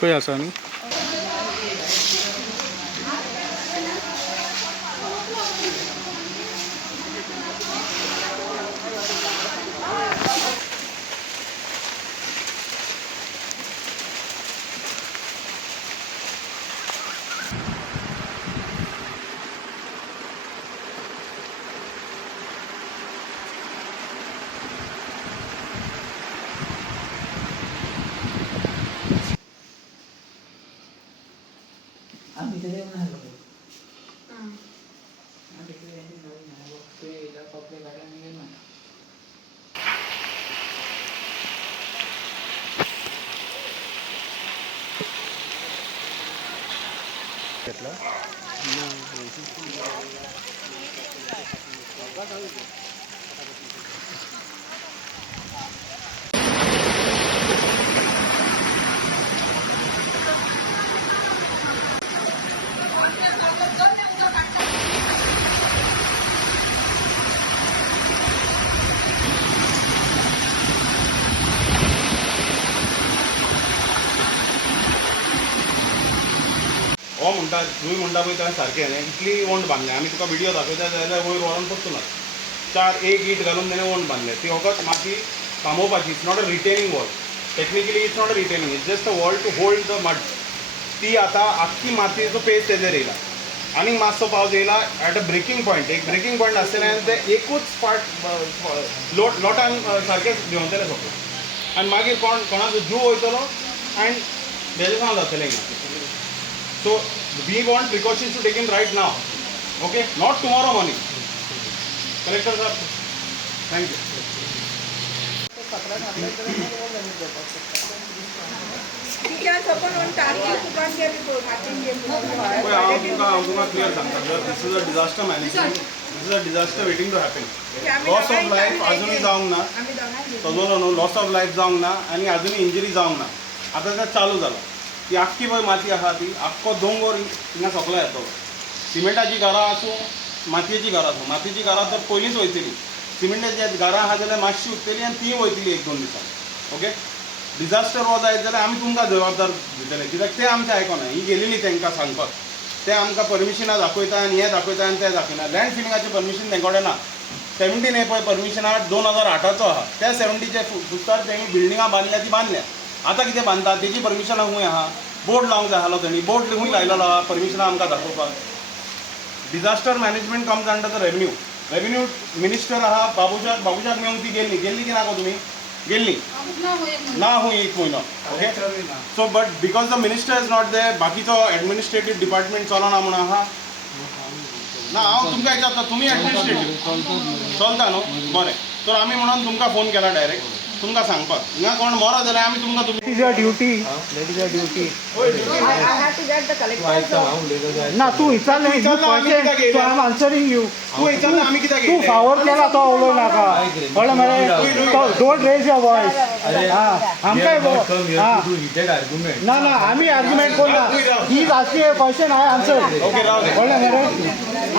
खंय आसा न्ही हो म्हणटा तुवें म्हणटा पळय तें सारकें न्ही इतली वोंड बांदलें आमी तुका व्हिडियो दाखयता जाल्यार वयर व्हरोन पडटलो चार एक ईट घालून तेणें वोंड बांदलें ती फकत माती थांबोवपाची it's not a retaining wall technically it's not a retaining it's just a wall to hold the mud ती आतां आख्खी मातयेचो पेज तेजेर येयला आनीक मातसो पावस येयला एट अ ब्रेकींग पॉयंट एक ब्रेकींग पॉयंट आसतलें तें एकूच पार्ट लोटान सारकें देंवतलें सकयल आनी मागीर कोणाचो जीव वयतलो आनी तेजें काम जातलें So we want precautions to take in right now, okay? Not tomorrow morning. Collector sir, thank you. Clear this is a disaster management. This is a disaster waiting to happen. Loss of life अजूनही जावंक ना. तजोलो न्हू loss of life जावंक ना आनी अजूनही injury जावंक ना. आतां तें चालू जालां. ती आख्खी पळय माती आहा ती आख्खो दोंगर हिंगा सकलो येतो सिमेंटाची घरां आसूं मातयेची घरां आसूं मातयेची घरां तर पयलींच वयतली सिमेंटाची घरां आहा जाल्यार मातशी उरतली आनी ती वयतली एक दोन दिसान ओके डिजास्टर हो जायत जाल्यार आमी तुमकां जबाबदार दितले कित्याक ते आमचें आयकना ही गेली न्ही तांकां सांगपाक ते आमकां परमिशनां दाखयता आनी हें दाखयता आनी तें दाखयना लँड फिलिंगाचें परमिशन तेंकोडे ना 17 हे पळय परमिशनार 2008चो आहा त्या 70चे फुस्तार तेणी बिल्डिंगां बांदल्या ती बांदल्या आतां कितें बांदता तेजी परमिशनां खूंय आहा बोर्ड लावंक जाय आसलो तेणी बोर्ड खूंय लायलेलो आहा परमिशनां आमकां दाखोवपाक disaster management comes under the revenue minister आहा बाबुशाक मेळून ती गेल्ली की नाका तुमी गेल्ली ना खूंय एक म्हयनो okay so but because the minister is not there बाकीचो एडमिनिस्ट्रेटीव डिपार्टमेंट चलना म्हणून आहा ना हांव तुमकां विचारता तुमी एडमिनिस्ट्रेटीव चलता न्हू बरें तर आमी म्हणून तुमकां फोन केला डायरेक्ट तुमकां सांगपाक हिंगा कोण मरो जाल्यार आमी तुमकां ना तूं विचारलें आमी कित्याक तूं फावर केला तो उलोव नाका कळ्ळें मरे डोंट रेज युअर वॉयस आमकां ना ना आमी आर्ग्युमेंट करना he asking a question I answer कळ्ळें मरे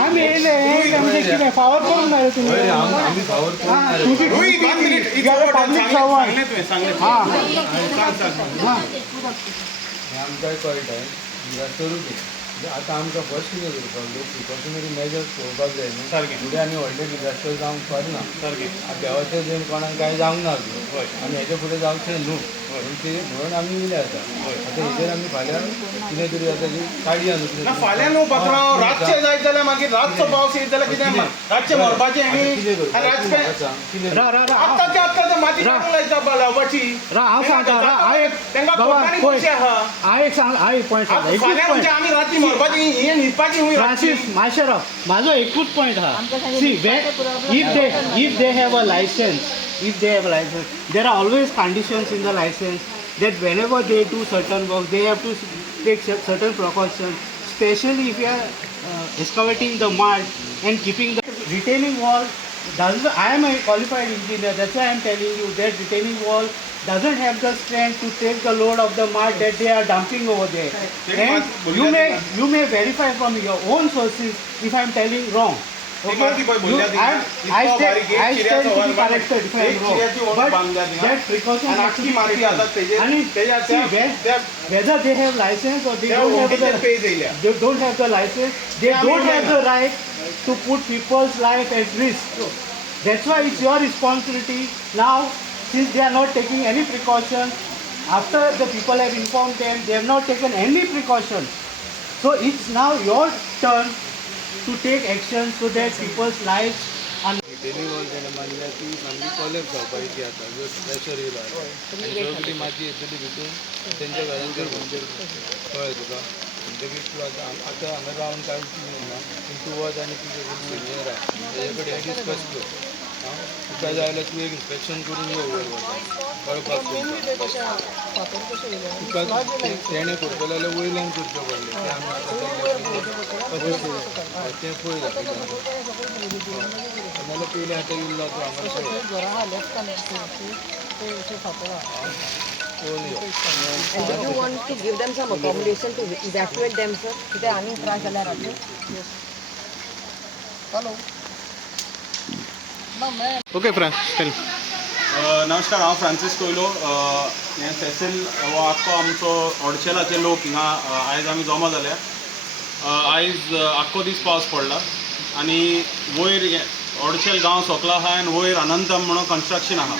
आमी येयले म्हणजे कितें फावर करूंक ना रे तुमी पब्लीक सर्वंट आमकांय कळटा डिजास्टरूच आतां आमकां फर्स्ट कितें करपाक प्रिकॉशनरी मेजर्स पळोवपाक जाय न्हू सारकें फुडें आनी व्हडले डिजास्टर जावंक फारना सारकें देवाचें जें कोणाक कांय जावंक ना आनी हेजे फुडें जावचें न्हू म्हणून आमी येयले आतां आतां हेजेर आमी फाल्यां कितें तरी आतां काडया न्हू फाल्यां न्हू पात्रांव रातचें जायत जाल्यार मागीर रातचो पावस येत जाल्यार कितें रातचें मरपाचें आतां माती काडूंक लायता लावपाची हांव सांगता हांव एक पॉयंट फाल्यां आमी राती मरपाची ही न्हिदपाची खूंय फ्रांसीस माशेराव म्हाजो एकूच पॉयंट आहा C if they have a license there are always conditions in the license that whenever they do certain work they have to take certain precautions especially if you are excavating the mud and keeping the retaining wall I am a qualified engineer. That's why I am telling you that retaining wall doesn't have the strength to take the load of the mud that they are dumping over there. And you may verify from your own sources if I am telling wrong. Okay? I stand to be corrected if I am wrong. But that precaution has to be taken. And see, whether they have license or they don't have the license, they don't have the right to put people's life at risk. That's why it's your responsibility now, since they are not taking any precaution. After the people have informed them, they have not taken any precaution. So it's now your turn to take action so that people's lives are. Retaining wall तेणें मारल्या ती सामकी collapse जावपाची ती आतां जर pressure येयलो आनी सगळी माती येतली भितून तेंच्या घरांचेर खंयचेर कळ्ळें तुका म्हणटकीर तूं आतां हांगा रावन कांयच ना पूण तूं वच आनी तुजें सिनियर आहा तेजे कडेन डिस्कस कर तुका जाय जाल्यार तूं एक इन्स्पेक्शन करून यो कळपाक तुका तेणें करतलो जाल्यार वयल्यान करचें पडलें तें आमी आतां तें पळय नाल्यार पयलीं आतां इल्लो तूं And do you want to give them some accommodation to evacuate them, sir? कितें आनी त्रास जाल्यार रातू? ओके फ्रेंड नमस्कार, हांव फ्रांसीस कोयलो. हें सेसील हो आख्खो आमचो ओडशेलाचे लोक हिंगा आयज आमी जमा जाल्या. आयज आख्खो दीस पावस पडला आनी वयर ओडशेल गांव सोंकला आहा आनी वयर अनंतम म्हणून कन्स्ट्रक्शन आहा.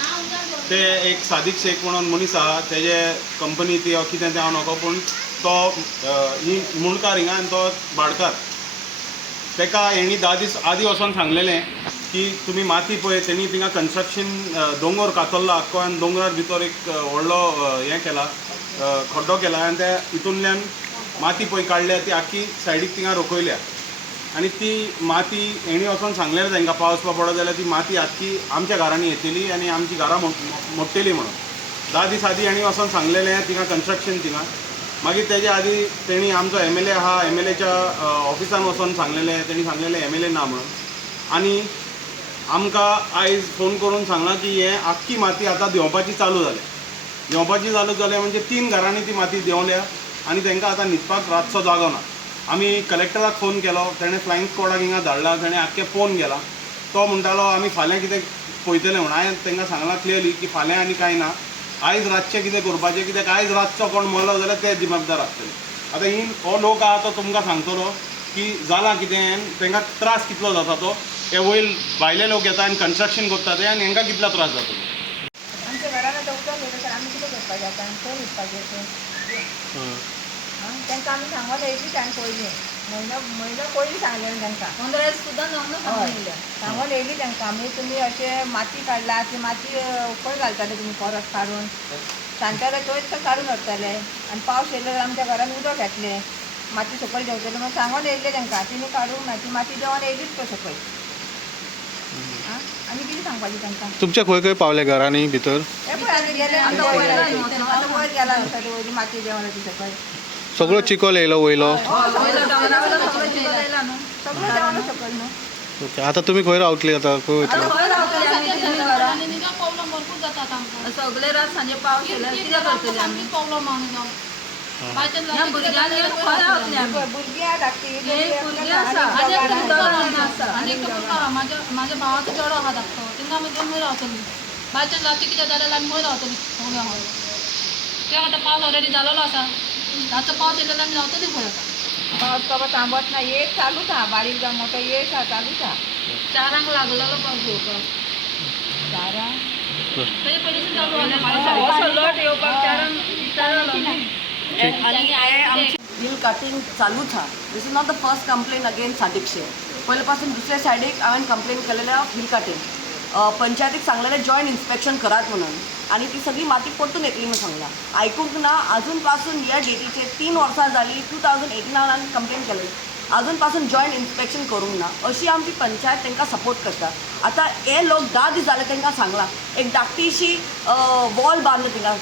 ते एक सादीक शेख म्हणून मनीस आहा, तेजे कंपनी ती कितें तें हांव नको, पूण तो ही मुणकार हिंगा आनी तो भाडकार. तेका हेणी 10 दीस आदी वचोन सांगलेलें की तुमी माती पळय, तेणी थिंगा कन्स्ट्रक्शन दोंगर कातरलो आख्खो आनी दोंगरार भितर एक व्हडलो हें केला, खड्डो केला आनी त्या हितूंतल्यान माती पळय काडल्या ती आख्खी सायडीक थिंगा रोखयल्या. आनी ती माती हेणी वचोन सांगलेलें तांकां पावस पडत जाल्यार ती माती आख्खी आमच्या घरांनी येतली आनी आमची घरां मोडटली म्हणून. 10 दीस आदी हेणी वचोन सांगलेलें थिंगा कन्स्ट्रक्शन थिंगा. मागीर तेजे आदी तेणी आमचो MLA आहा, MLAच्या ऑफिसान वचोन सांगलेलें, तेणी सांगलेलें MLA ना म्हणून. आनी आमकां आयज फोन करून सांगलां की हें आख्खी माती आतां देंवपाची चालू जाल्या म्हणजे 3 घरांनी ती माती देंवल्या आनी तांकां आतां न्हिदपाक रातचो जागो ना. आमी कलेक्टराक फोन केलो, तेणें फ्लायंग स्क्वॉडाक हिंगा धाडला, तेणें आख्खें फोन केला. तो म्हणटालो आमी फाल्यां कितें पळयतले म्हणून. हांवें तांकां सांगलां क्लियरली की फाल्यां आनी कांय ना, आयज रातचें कितें करपाचें, कित्याक आयज रातचो कोण मरलो जाल्यार ते जिम्मेदार आसतले. आतां हो लोक आहा तो तुमकां सांगतलो की जालां कितें, तांकां त्रास कितलो जाता तो. हे वयर भायले लोक येता आनी कन्स्ट्रक्शन करता ते, आनी हांकां कितलो त्रास जाता. आमच्या घरान आतां उदक येता तर आमी कितें करपाचें आतां, खंय न्हिदपाचें? तांकां आमी सांगोन येयली टायम पयलीं, म्हयनो पयलीं सांगलेलें तांकां. 15 दीस सुद्दां सांगोन येयली तांकां आमी, तुमी अशें माती काडला ती माती खंय घालताले तुमी परत काडून, सांगताले थंय काडून व्हरताले आनी पावस येयलो जाल्यार आमच्या घरान उदक येतलें, माती सकयल देंवतलें म्हणून सांगोन येयलें तांकां. तिणी काडूंक ना, ती माती देंवन येयलीच पळय सकयल. आमी कितें सांगपाचें तांकां? तुमच्या खंय खंय पावले घरांनी भितर? हे पळय आमी गेले, आतां वयर गेला नुस्तें माती देंवला ती सकयल. सगळो चिकोल येयलो वयलो. सगळें देंवला सकयल न्हू. ओके, आतां तुमी खंय रावतली, आतां खंय वयतली? सगळे रात सांजे पावस येयल्यार कितें करतली आमी? भुरगीं धाकटी माझ्या भावाचो चेडो आहा धाकटो, तेंकां आमी घेवन खंय रावतली? बायचान्स रातचें कितें जालें जाल्यार आमी खंय रावतली सगळें आहा? त्या खातीर पावस ऑलरेडी जालेलो आसा, रातचो पावस येयलो जाल्यार आमी रावतली खंय आतां? पावस बाबा थांबत ना, एक चालूच आहा, बारीक जावं मोठो एक आहा, चालूच आहा. 4 लागलेलो पावस येवपाक. 4 तेजे पयलींसून चालू आहा. लट येवपाक 4 हिल कटिंग चालूच आहा. This is not the first complaint again Sadiq Shaikh. पहिल्यापासून दुसऱ्या सायडीक हांवें कंप्लेन केलेलें ऑफ हिल कटिंग. पंचायतीक सांगलेलें जॉयंट इन्स्पेक्शन करात म्हणून, आणि ती सगळी माती परतून येतली म्हणून सांगला. आयकूंक ना. अजून पासून ह्या डेटीचेर 3 वर्सां जाली. 2018 कंप्लेन केली, अजून पासून जॉयंट इन्स्पेक्शन करूंक ना. अशी आमची पंचायत तांकां सपोर्ट करता. आतां हे लोक 10 दीस जाले तांकां सांगला एक धाकटीशी वॉल बांदली थिंगा.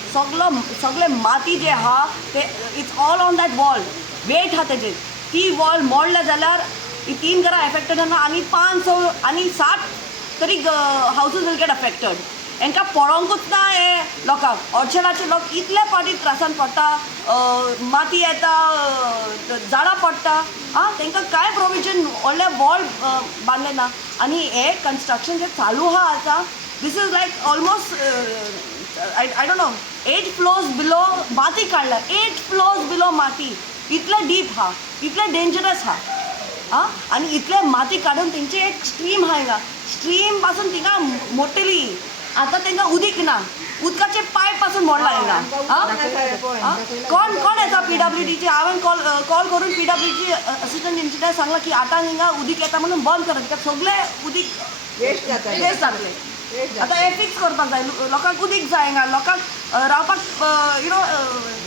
सगळे माती जे आहा ते it's all on that wall, wet आहा तेजेर. ती वॉल मोडले जाल्यार ही 3 घरां एफेक्टेड जाना, आनी 500 आनी 60 तरी हावसीस विल गेट अफेक्टेड. हांकां पळोवंकूच ना हे लोकांक. ऑर्चेलाचे लोक इतले पाटी त्रासान पडटा, माती येता, झाडां पडटा. तांकां कांय प्रोविजन व्हडले वॉल बांदले ना. आनी हे कन्स्ट्रक्शन जे चालू आहा आतां, this is like almost I don't know 8 floors below माती काडला. 8 फ्लोर्स बिलो माती. इतले डीप आहा, इतले डेंजरस आहा. आनी इतले माती काडून तेंची एक स्ट्रीम आहा हिंगा. स्ट्रीम पासून थिंगा मोडटली. आतां तांकां उदीक ना. उदकाचे पायप पासून मोडला हिंगा. कोण येता PWDचे? हांवें कॉल करून PWDची असिस्टंट इंजिनियर सांगला की आतां हिंगा उदीक येता म्हणून बंद करा. कित्याक सगळें उदीक वेस्ट जातलें. आतां हें फिक्स करपाक जाय. लोकांक उदीक जाय हिंगा. लोकांक रावपाक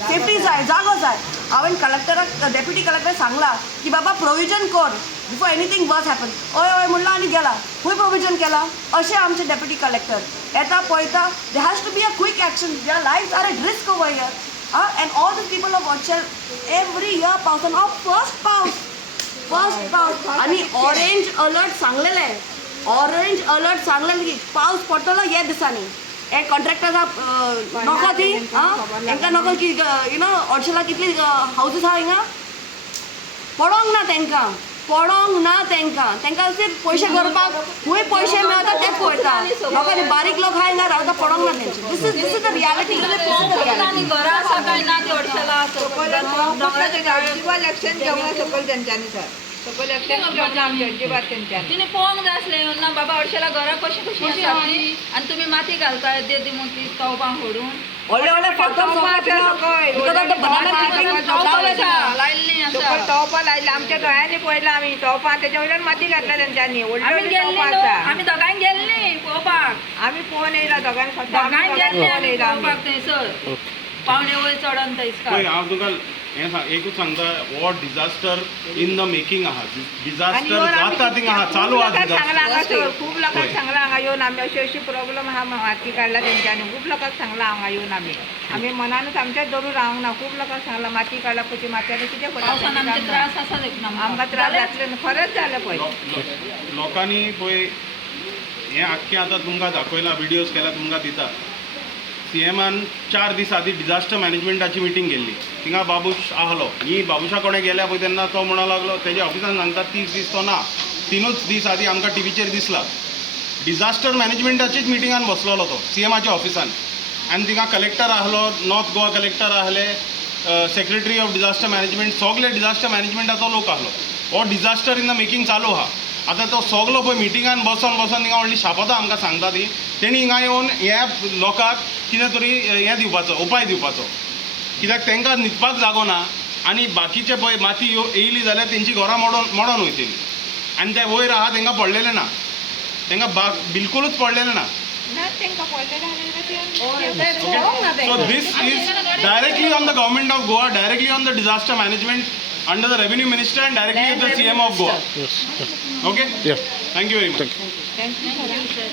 सेफ्टी जाय, जागो जाय. हांवें कलेक्टराक, डेप्युटी कलेक्टराक सांगला की बाबा प्रोविजन कर बिफोर एनीथींग वर्स हॅपन. हय म्हणला आनी गेला. खूंय प्रोविजन केला. अशें आमचे डेप्युटी कलेक्टर येता पळयता. They has to be a quick action. Their lives are at risk over here. And all the people of ऑर्चेल एवरी इयर पावसान फर्स्ट पावस आनी ऑरेंज अलर्ट सांगलेले. ऑरेंज अलर्ट सांगलेले की पावस पडटलो ह्या दिसांनी. हे कॉन्ट्रॅक्टराक नोको ती. तांकां नोको की ऑर्चेला कितली हावजीस आहा हिंगा. पडोंक ना तांकां. तांकां सिर्फ पयशे करपाक खूंय पयशे मेळटा तेच पळयता. लोकांनी बारीक लोक आहा हिंगा रावता, पडोंक ना तेंचे. This is the reality. आनी घरां आसा काय ना ती अडचला अजिबात लक्षण घेवना सकयल तेंच्यांनी सर. सकयल लक्षण घेवना आमचे अजिबात तेंच्यांनी. तिने पळोवंक जाय आसलें ना बाबा अडचला घरां कशी आसा ती. आनी तुमी माती घालताय देदी मोती तोपांक फोडून. व्हडले तोपा लायले आमच्या दोळ्यांनी पळयला आमी. तोपा तेच्या वयल्यान माती घातल्या तेंच्यांनी. आमी दोगांय गेल्ली पळोवपाक. आमी पळोवन येयला दोगांनी दोगांय गेल्ली आमी पळोवन पळोवपाक थंयसर. पावणे वयर चडोन थंयसर. पळय हांव तुका हें एकूच सांगता. हो डिजास्टर इन द मेकिंग आहा. डिजास्टर जाता थिंगा आहा, चालू आहा डिजास्टर. खूब लोकांक सांगला हांगा येवन आमी अशी प्रॉब्लम आहा माती काडला तेंच्यांनी. खूब लोकांक सांगला हांगा येवन आमी मनानूच आमच्याच धरून रावंक ना. खूब लोकांक सांगला माती काडला पळय मातयेन कितें पावसान आमचे करता. त्रास आसा देखून आमकां त्रास जातले न्हू. खरेंच जालें पळय. लोकांनी पळय हें आख्खें आतां तुमकां दाखयलां, विडियोज केला तुमकां दिता. CMन 4 दीस आदी डिजास्टर मॅनेजमेंटाची मिटींग केल्ली. थिंगा बाबूश आहलो. ही बाबुशा कोणे गेल्या पळय तेन्ना तो म्हणूंक लागलो तेजे ऑफिसान सांगता 30 दीस तो ना. 3च दीस आदी आमकां टीव्हीचेर दिसला. डिजास्टर मॅनेजमेंटाचीच मिटिंगान बसलोलो तो CMच्या ऑफिसान. आनी थिंगा कलेक्टर आहलो, नॉर्थ गोवा कलेक्टर आहले, सेक्रेटरी ऑफ डिजास्टर मॅनेजमेंट, सगळे डिजास्टर मॅनेजमेंटाचो लोक आहलो. हो डिजास्टर इन द मेकिंग चालू आहा. आतां तो सगलो पळय मिटिंगान बसून थिंगा व्हडली शापतां आमकां सांगता ती. तेणी हिंगा येवन ह्या लोकांक कितें तरी हें दिवपाचो, उपाय दिवपाचो. कित्याक तांकां न्हिदपाक जागो ना. आनी बाकीचे पळय माती येयली जाल्यार तेंची घरां मोडोन वयतलीं. आनी ते वयर आहा तांकां पडलेले ना. तांकां बिलकुलूच पडलेले ना. So this is directly on the government of Goa, directly on the disaster management under the revenue minister and directly with the CM of Goa. Yes. Okay? Yeah. Thank you very much. Thank you.